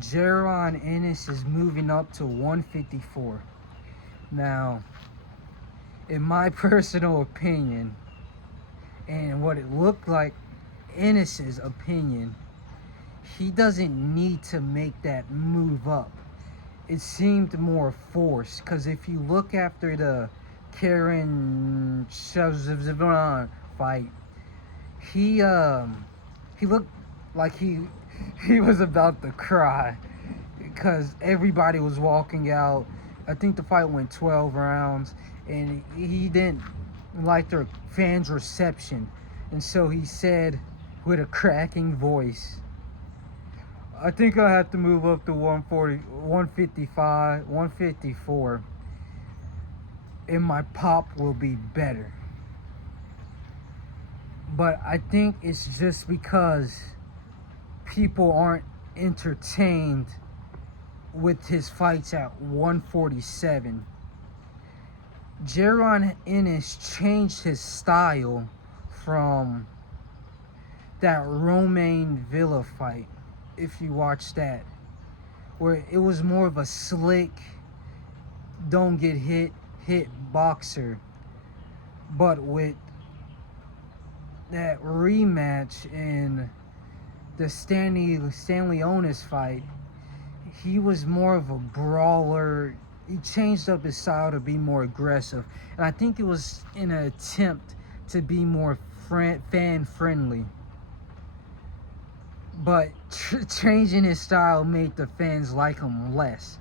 Jaron Ennis is moving up to 154. Now, in my personal opinion, and what it looked like Ennis's opinion, he doesn't need to make that move up. It seemed more forced because if you look after the Karen Shazvan fight, he he looked like he was about to cry because everybody was walking out. I think the fight went 12 rounds, and he didn't like the fans' reception, and so he said with a cracking voice, I think I have to move up to 140, 155, 154, and my pop will be better. But I think it's just because people aren't entertained with his fights at 147. Jaron Ennis changed his style from that Romain Villa fight, if you watch that, where it was more of a slick, don't get hit boxer. But with that rematch in the Stanley Onis fight, he was more of a brawler. He changed up his style to be more aggressive, and I think it was in an attempt to be more fan friendly. But changing his style made the fans like him less.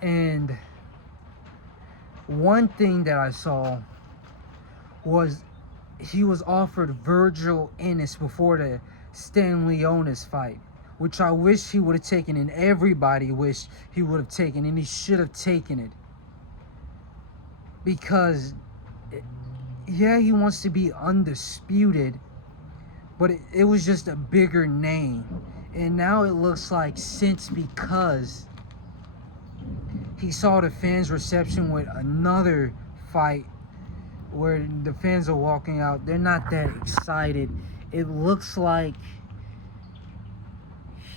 And one thing that I saw was he was offered Virgil Ennis before the Stanley Onis fight, which I wish he would have taken, and everybody wished he would have taken, and he should have taken it. Because, yeah, he wants to be undisputed, but it was just a bigger name. And now it looks like since because he saw the fans' reception with another fight where the fans are walking out, they're not that excited. It looks like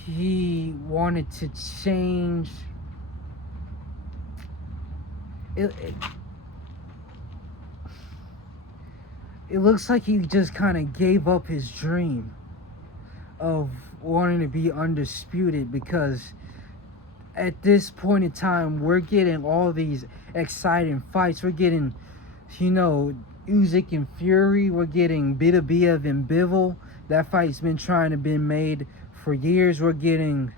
he wanted to change. It looks like he just kind of gave up his dream of wanting to be undisputed, because at this point in time we're getting all these exciting fights. We're getting, Usyk and Fury. We're getting Bitabayev and Bivol. That fight's been trying to be made for years. We're getting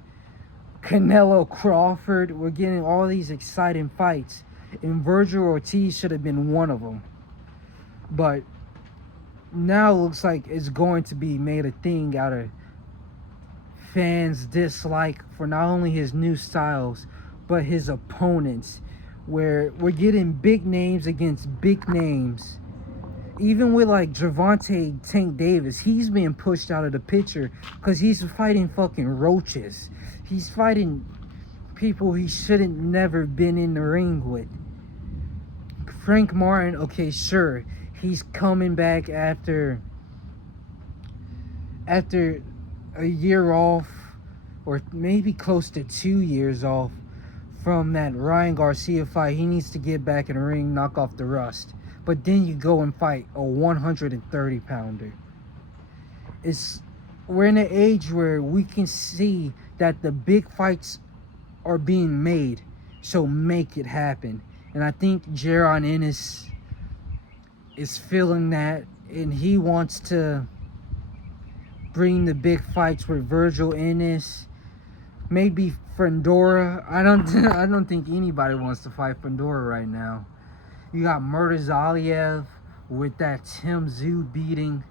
Canelo Crawford. We're getting all these exciting fights, and Virgil Ortiz should have been one of them. But now it looks like it's going to be made a thing out of fans' dislike for not only his new styles but his opponents, where we're getting big names against big names. Even with like Gervonta Tank Davis, he's being pushed out of the picture because he's fighting fucking roaches. He's fighting people he shouldn't never been in the ring with. Frank Martin, okay, sure, he's coming back after a year off, or maybe close to 2 years off from that Ryan Garcia fight. He needs to get back in the ring, knock off the rust. But then you go and fight a 130 pounder. We're in an age where we can see that the big fights are being made, so make it happen. And I think Jaron Ennis is feeling that, and he wants to bring the big fights with Virgil Ennis, maybe Fundora. I don't think anybody wants to fight Fundora right now. You got Murtazaliev with that Tim Tszyu beating.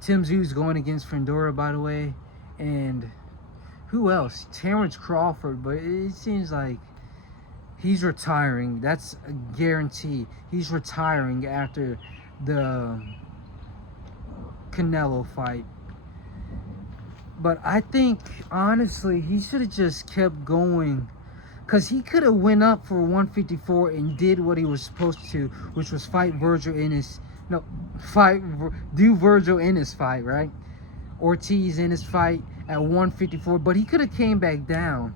Tim Tszyu's going against Fundora, by the way. And who else? Terrence Crawford, but it seems like he's retiring. That's a guarantee. He's retiring after the Canelo fight. But I think, honestly, he should have just kept going, because he could have went up for 154 and did what he was supposed to, which was fight Virgil Ennis. No, do Virgil Ennis fight, right? Ortiz in his fight at 154, but he could have came back down.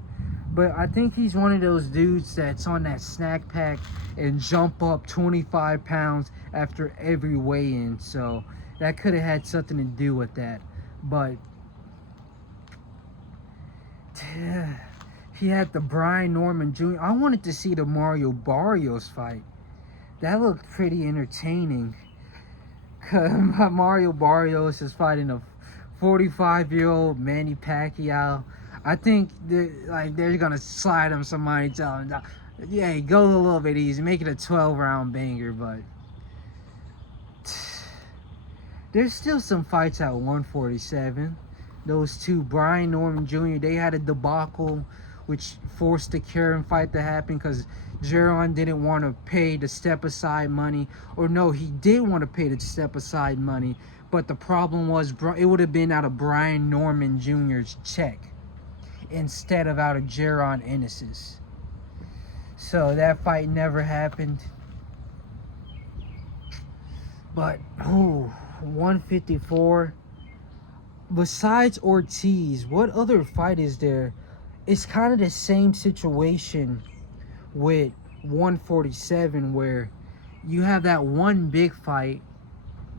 But I think he's one of those dudes that's on that snack pack and jump up 25 pounds after every weigh-in. So that could have had something to do with that. But he had the Brian Norman Jr. I wanted to see the Mario Barrios fight. That looked pretty entertaining. Mario Barrios is fighting a 45-year-old Manny Pacquiao. I think they're gonna slide him somebody, tell him, yeah, go a little bit easy, make it a 12-round banger. But there's still some fights at 147. Those two, Brian Norman Jr., they had a debacle which forced the Karen fight to happen because Jaron didn't want to pay the step aside money. Or no, he did want to pay the step aside money, but the problem was it would have been out of Brian Norman Jr.'s check instead of out of Jaron Ennis's. So that fight never happened. But 154. Besides Ortiz, what other fight is there? It's kind of the same situation with 147, where you have that one big fight,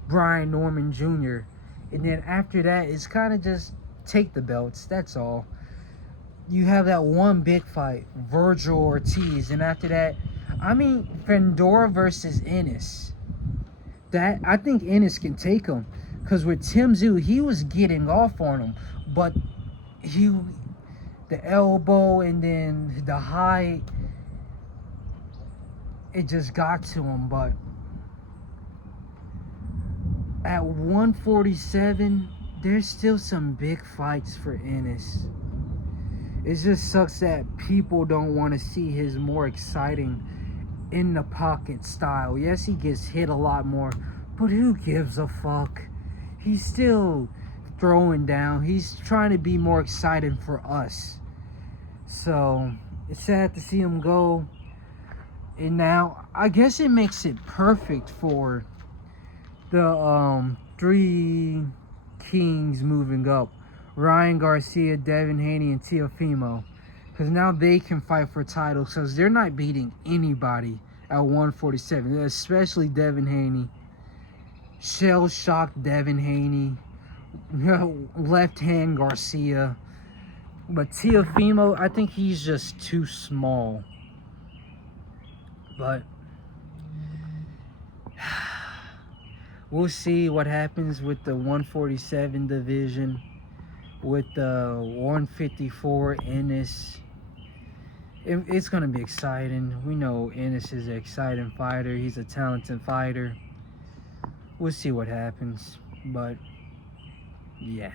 Brian Norman Jr., and then after that it's kind of just take the belts, that's all. You have that one big fight, Virgil Ortiz, and after that, I mean, Fendora versus Ennis. That, I think Ennis can take him, because with Tim Tszyu, he was getting off on him, but the elbow and then the height, it just got to him. But at 147, there's still some big fights for Ennis. It just sucks that people don't want to see his more exciting in the pocket style. Yes, he gets hit a lot more, but who gives a fuck? He's still throwing down. He's trying to be more exciting for us. So it's sad to see him go. And now I guess it makes it perfect for the three kings moving up: Ryan Garcia, Devin Haney, and Teofimo. Because now they can fight for titles, because they're not beating anybody at 147, especially Devin Haney. Shell-shocked Devin Haney. Left hand Garcia. But Teofimo, I think he's just too small. But we'll see what happens with the 147 division, with the 154 Ennis. It's going to be exciting. We know Ennis is an exciting fighter. He's a talented fighter. We'll see what happens. But yeah.